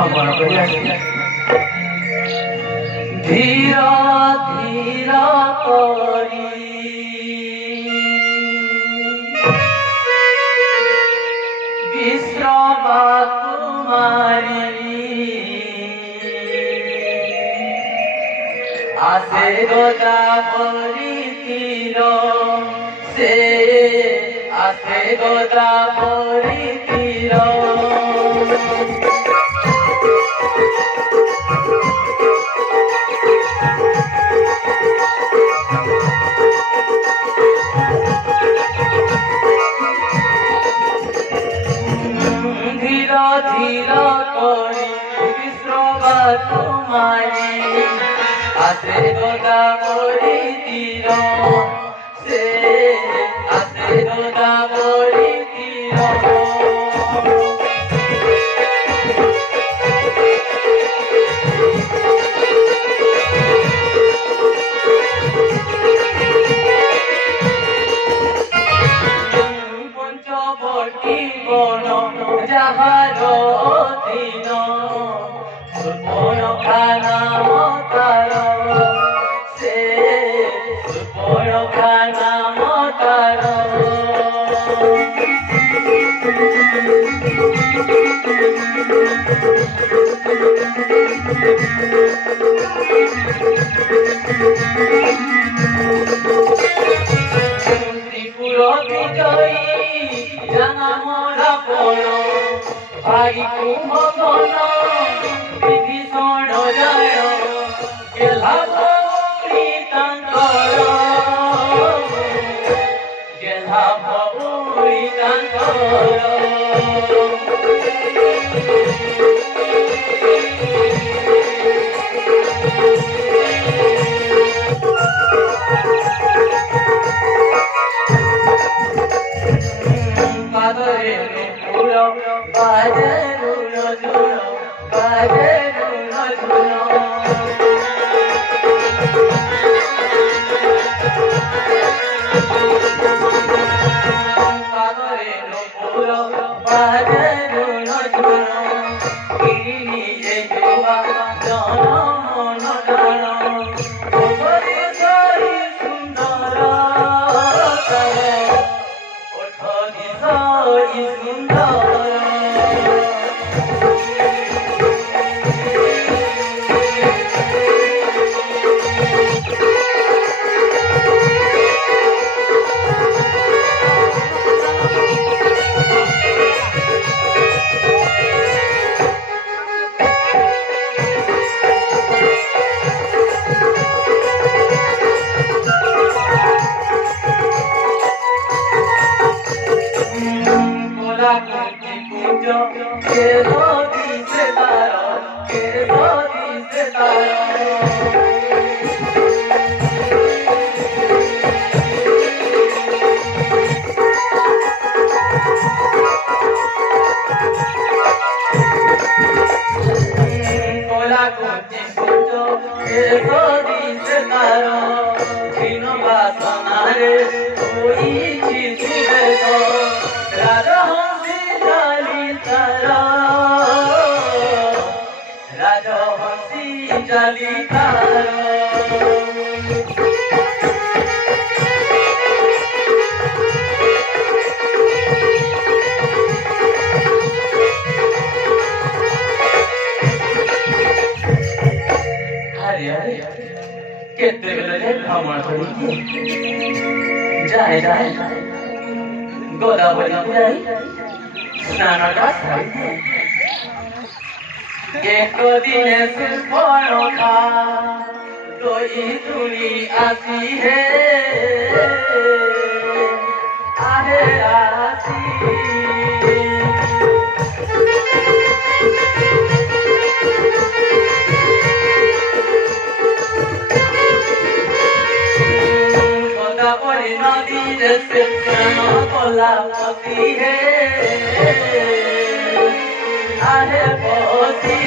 भ्रमण कर धीर धीर करी विश्राम कुमारी आसे गोदावरी तीर से आसे गोदावरी तीर धीर धीर करी विश्राम कुमारी आसे गोदावरी तीर से आसे गोदावरी तीर पंचवटी बन जहार दिन सुपर्णखा नाम तार से सुपर्णखा नाम तार त्रिपुर विजयी जाना मोरा पण भाई कुंभकर्ण विभीषण जय गेला भौरी तांकर गेला भौरी तांकर बाजे नुपुर बाजे नुनो झुनो बाजे नुनो झुनो बाजे नुपुर बाजे नुनो झुनो किनी जे जुवा जन मन जन ओठरी सरी सुंदर करे ओठरी सरी सुंदर के रोदी से तारा के रोदी से तारा कोला कोची कुंजो के रोदी से तारा दिन वासना रे कोई चीज देखो राजा राजहंसी चली तार अरे अरे केते बेले भ्रमण करी जाए जाए गोदावरी जाई स्नानटा सारी एक दिने सुपर्णखा दोई दुनी आसी है आहे आसी गोदावरी नदी रे से कलापति है आहे पोती